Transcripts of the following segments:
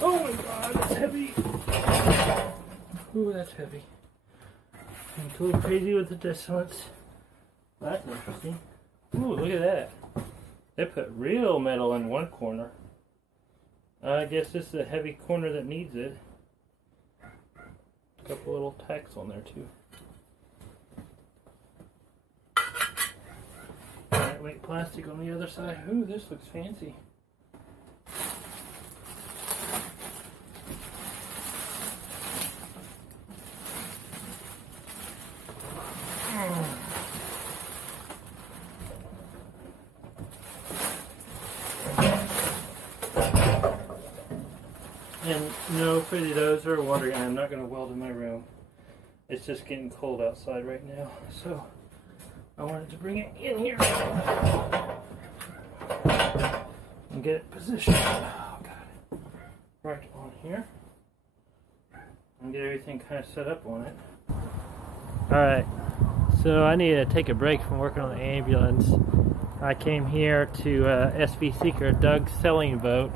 Oh my god, that's heavy. Ooh, that's heavy. I'm a little crazy with the distance. That's interesting. Ooh, look at that. They put real metal in one corner. I guess this is a heavy corner that needs it. A couple little tacks on there too. Lightweight plastic on the other side. Ooh, this looks fancy. And no, pretty those are watery. I'm not going to weld in my room. It's just getting cold outside right now, so I wanted to bring it in here and get it positioned. Oh god, right on here, and get everything kind of set up on it. All right, so I need to take a break from working on the ambulance. I came here to SV Seeker, Doug's selling boat.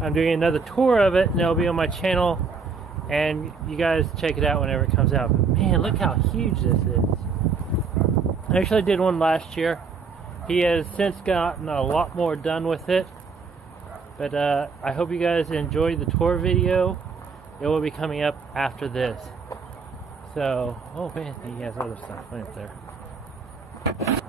I'm doing another tour of it, and it'll be on my channel, and you guys check it out whenever it comes out. But man, look how huge this is. I actually did one last year. He has since gotten a lot more done with it, but I hope you guys enjoyed the tour video. It will be coming up after this. So, oh man, he has other stuff right there.